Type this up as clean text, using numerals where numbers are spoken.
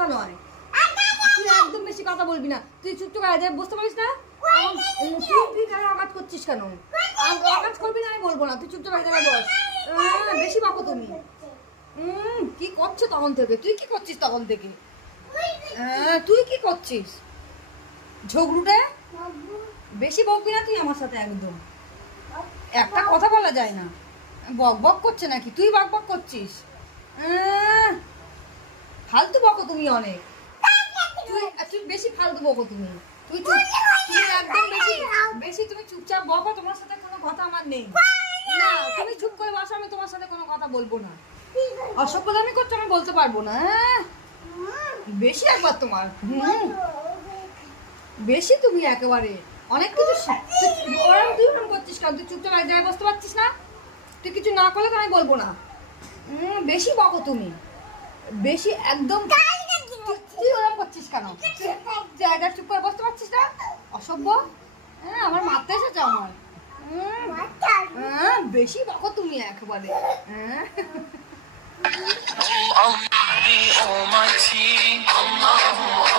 কথা নয়। তুই একদম বেশি কথা বলবি না। তুই চুপচাপ গায়ে বুঝতে পারিস না? তুই কেন আঘাত করছিস কেন? আঘাত করবি না, আমি বলবো না। তুই চুপচাপ গায়ে বস। বেশি বকো তুমি। কি করছো তখন থেকে? তুই কি করছিস তখন থেকে? তুই কি করছিস ঝগড়ুটে? বেশি বকবি না তুই আমার সাথে একদম। একটা কথা বলা যায় না। বক বক করছে নাকি? তুই বক বক করছিস। ফালতু বকো তুমি অনেক। তুই বেশি ফালতু বকো তুমি। তুমি একদম বেশি তুমি চুপচাপ বকো। তোমার সাথে কোনো কথা আমার নেই। না, তুমি চুপ করে বসো, আমি তোমার সাথে কোনো কথা বলবো না। অসভ্যতামি করছো, আমি বলতে পারবো না। বেশি একবার তোমার। বেশি তুমি একেবারে অনেক কিছু তুই ওরকম করছিস কেন? তুই চুপচাপ এক জায়গায় বসতে পারছিস না? তুই কিছু না করলে তো আমি বলবো না। বেশি বকো তুমি। বেশি একদম। তুই ওরকম করছিস কেন? জায়গায় চুপ করে বসতে পারছিস না? অসভ্য। আমার মারতে এসেছে আমার। বেশি বকো তুমি একেবারে। Oh, Almighty, Almighty, Allah.